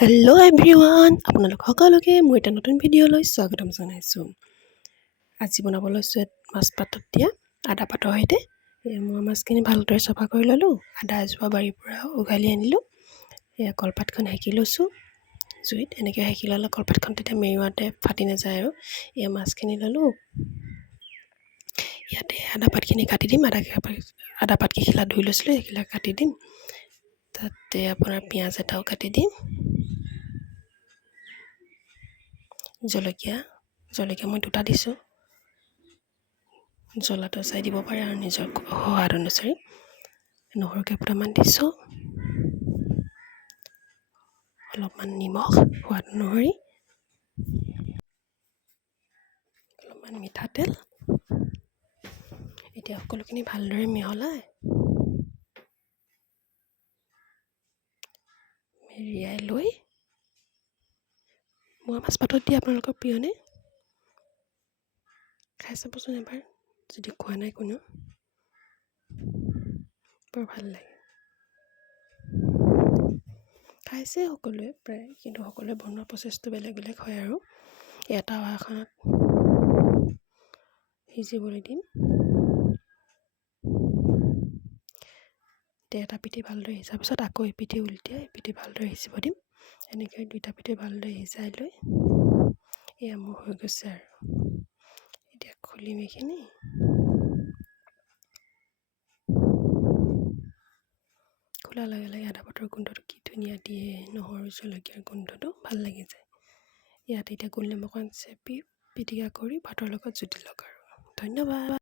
Hello' everyone, আপোনালোক সকলোকে মোৰ এটা নতুন ভিডিঅ'লৈ স্বাগতম জনাইছোঁ। আজি বনাব লৈছোঁ মাছ পাতত দিয়া আদা পাতৰ সৈতে। মই মাছখিনি ভালদৰে চফা কৰি ল'লোঁ। আদা এজোপা বাৰীৰ পৰা উঘালি আনিলোঁ। কলপাতখন সেকি লৈছোঁ জুইত। এনেকৈ সেকি ল'লে কলপাতখন তেতিয়া মেৰুৱাতে ফাটি নাযায় আৰু। মাছখিনি ল'লোঁ। ইয়াতে আদা পাতখিনি কাটি দিম। আদা পাতকেইখিলা ধুই লৈছিলোঁ, সেইবিলাক কাটি দিম। তাতে আপোনাৰ পিঁয়াজ এটাও কাটি দিম। জলকীয়া মই 2টা দিছোঁ। জ্বলাটো চাই দিব পাৰে আৰু নিজৰ সোৱাদ অনুসৰি। নহৰু কেইফোটামান দিছোঁ, অলপমান নিমখ সোৱাদ অনুসৰি, অলপমান মিঠাতেল। এতিয়া সকলোখিনি ভালদৰে মেৰিয়াই লৈ মোৱা মাছ পাতত দি আপোনালোকৰ প্ৰিয়নে? খাই চাবচোন এবাৰ যদি খোৱা নাই কোনেও, বৰ ভাল লাগে। খাইছে সকলোৱে প্ৰায়, কিন্তু সকলোৱে বনোৱা প্ৰচেছটো বেলেগ বেলেগ হয় আৰু। এটা এখনত সিজিবলৈ দিম। এটা পিঠি ভালদৰে সিজাৰ পিছত আকৌ এপিঠি উল্টিয়াই ভালদৰে সিজিব দিম। এনেকৈ 2টা পিঠি ভালদৰে সিজাই লৈ মোৰ হৈ গৈছে আৰু। এতিয়া খুলিম এইখিনি। খোলাৰ লগে লগে আদা পাতৰ গোন্ধটো কি ধুনীয়া দিয়ে, নহৰু জলকীয়াৰ গোন্ধটো ভাল লাগি যায়। ইয়াত এতিয়া গোল নেমু অকণ চেপি পিটিকা কৰি ভাতৰ লগত জুতি লওক আৰু। ধন্যবাদ।